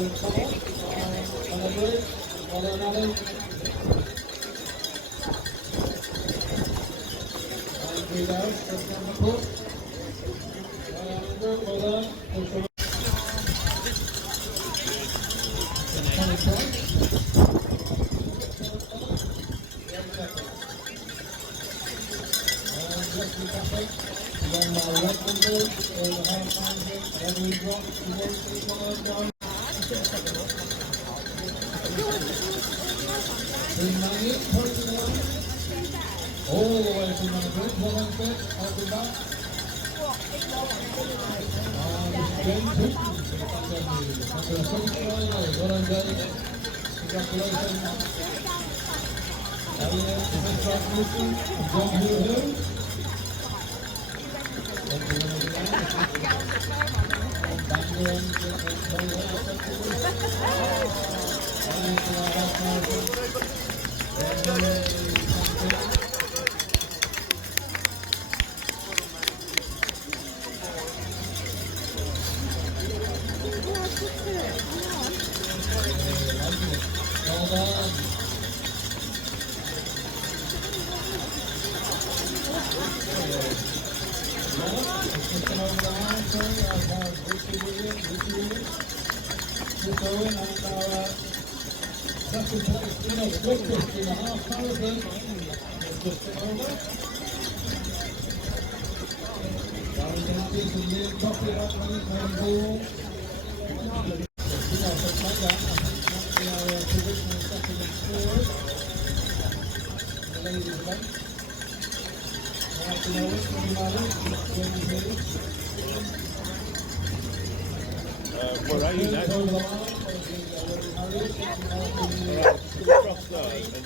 All the way from number 1 open back. Second place, quickest in the half marathon. Just over. Where are you now? Across there, and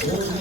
Kaya.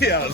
Ja.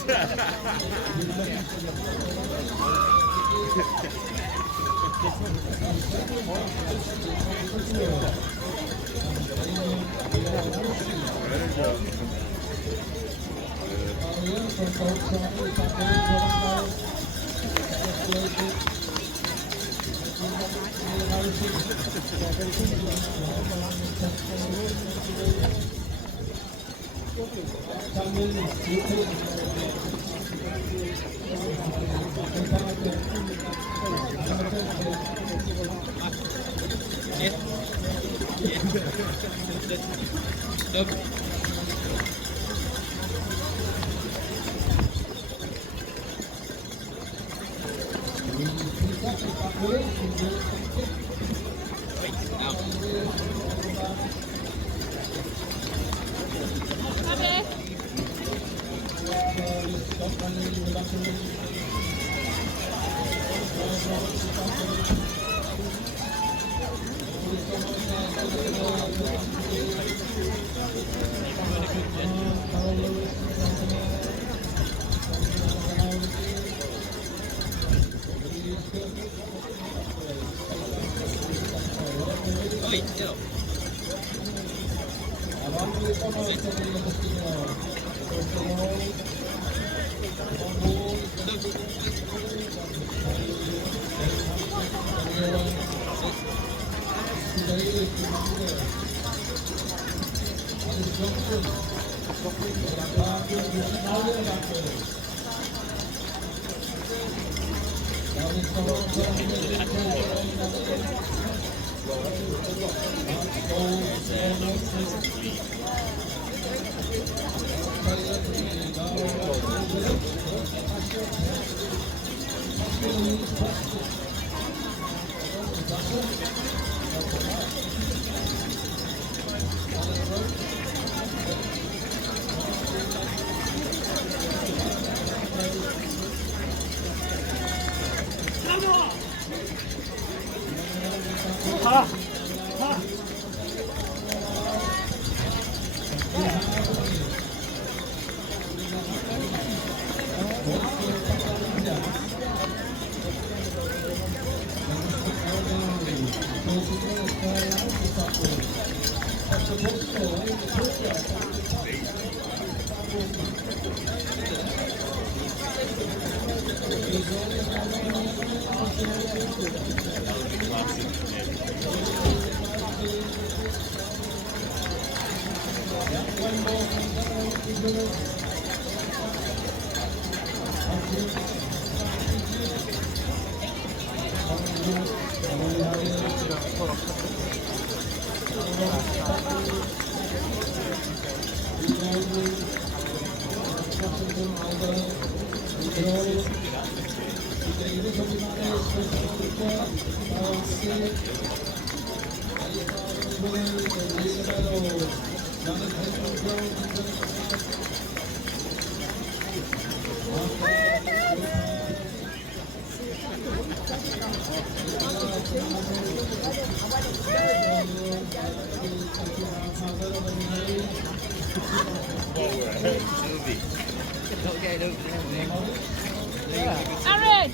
Aaron!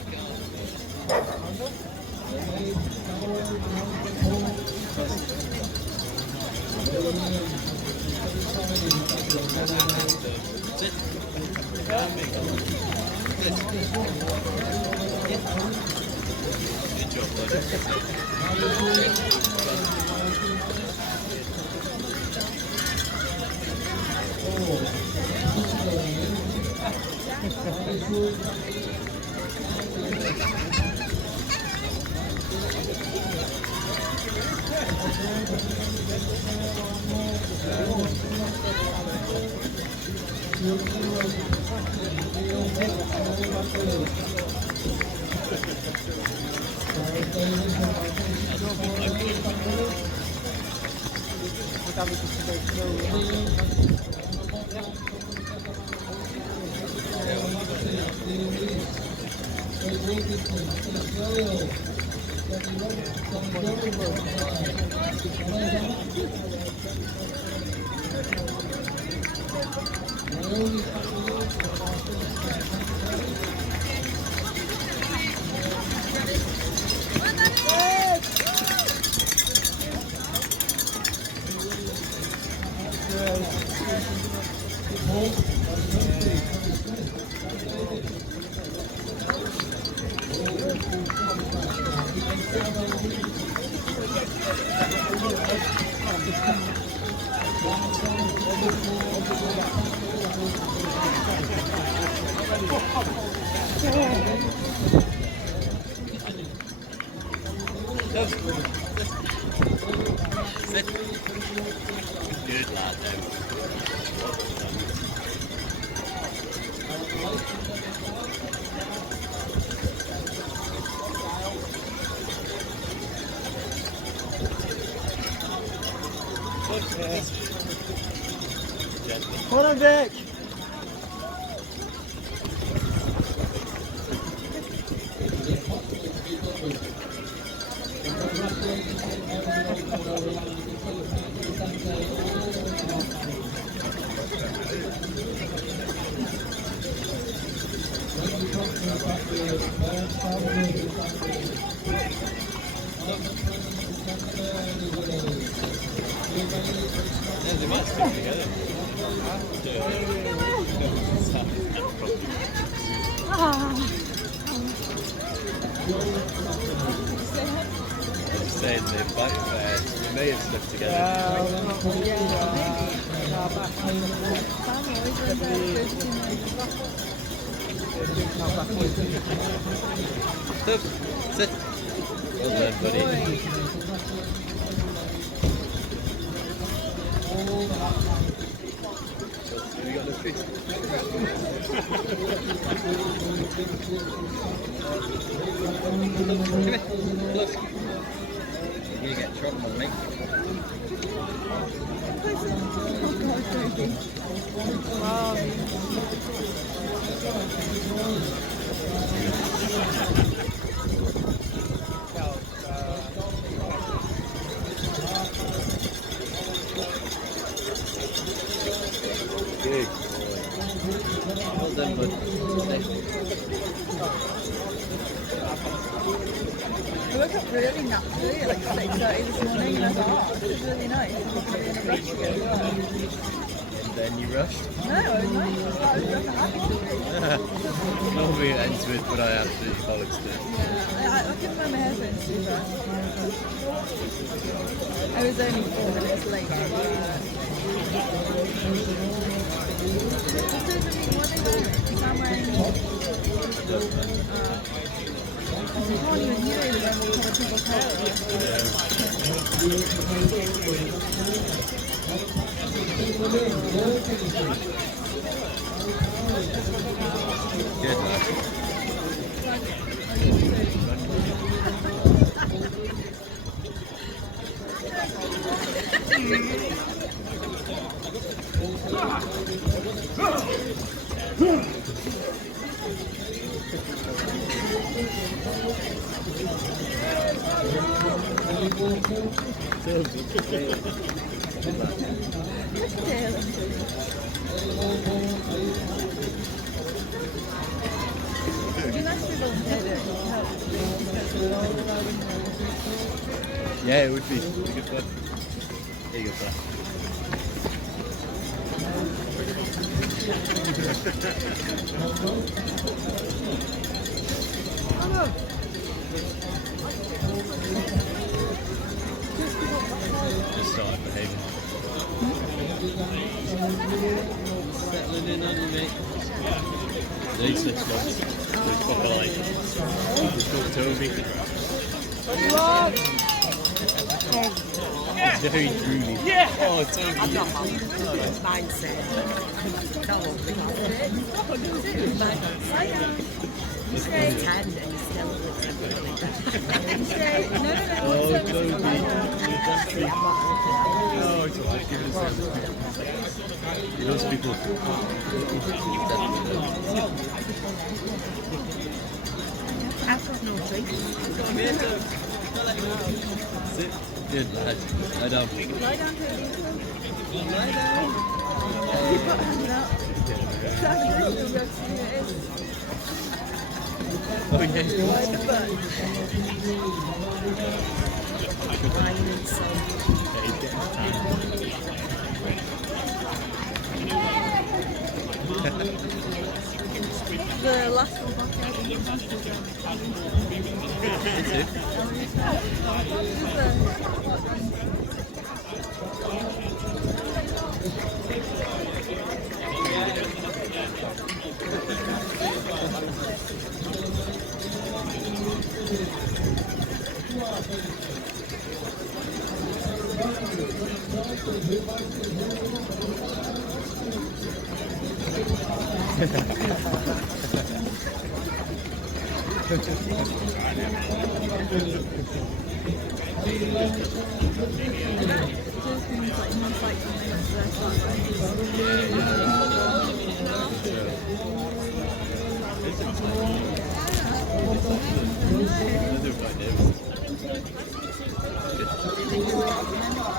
Good job, bud. Sit. Good lad, Hold on, Vic. Yeah, they might stick together. Just saying they may have stuck together. Stop. Sit. Well done, buddy. We got no fish. Come here. Look. You get trouble on me. Good boy. Well done, bud. I woke up really naturally at like 6:30 this morning and I thought, oh, this is really nice. I'm not going to be in a rush to go to work. And then you rushed. No, it was nice. I was just happy. Normally it ends with, but I absolutely bollocks it. Yeah, I couldn't find my headphones too fast. I was only 4 minutes late. This doesn't mean what they wearing. Because I'm wearing. You can't even hear it when we cover people's hair. Good lad. It'd be nice to be volunteer Yeah, it would be. It'd be good fun. Here you go, sir. Just started behaving. Settling in on you, mate. They need 6 months. They're proper like. Just called Toby. It's very drooly. Yeah! Oh, Toby. I'm not mindset. That won't be He's 10 and he's still really Oh, Toby. Oh, it's alright. Give it a second. Those people. I've got no drink. Sit. Good lad. Lie down. Lie down, Toby. Lie down. Keep your hand out. Oh, yeah. Ride the bus. Ryan and Son. Yeah, he's getting The last one back there.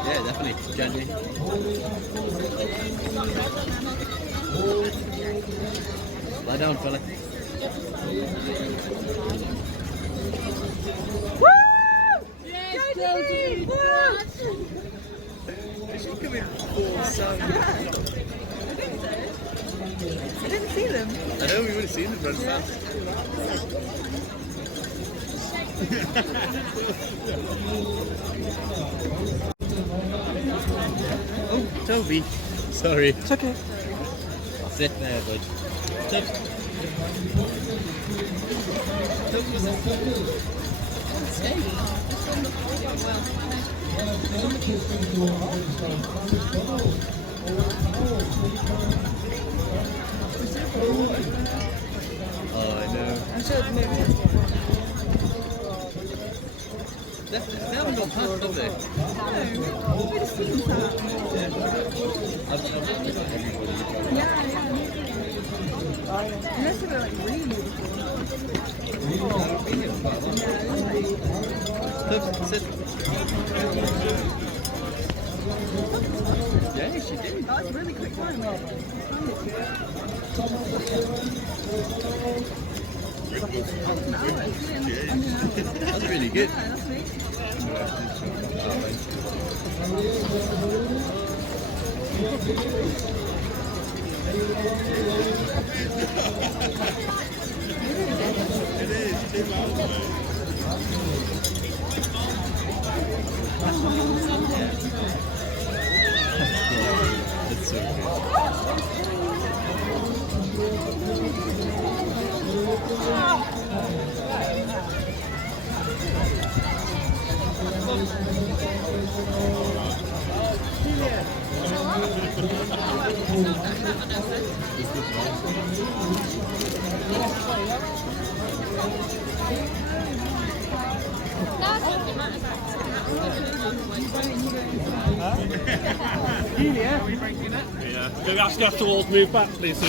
Yeah, definitely. Jandy. Lie down, fella. Is she coming full sound? I didn't see them. I know, we would have seen them run fast. Oh, Toby. Sorry. It's okay. Sit there, bud. Oh, I know. I should move it. They haven't got past, have they? No, we'd have seen that. Yeah. Unless they were like really beautiful. Look, sit. Yeah, she did. That was a really quick time. That's really good. Yeah, that's amazing. It's so Yeah. Maybe ask after all to move back, please.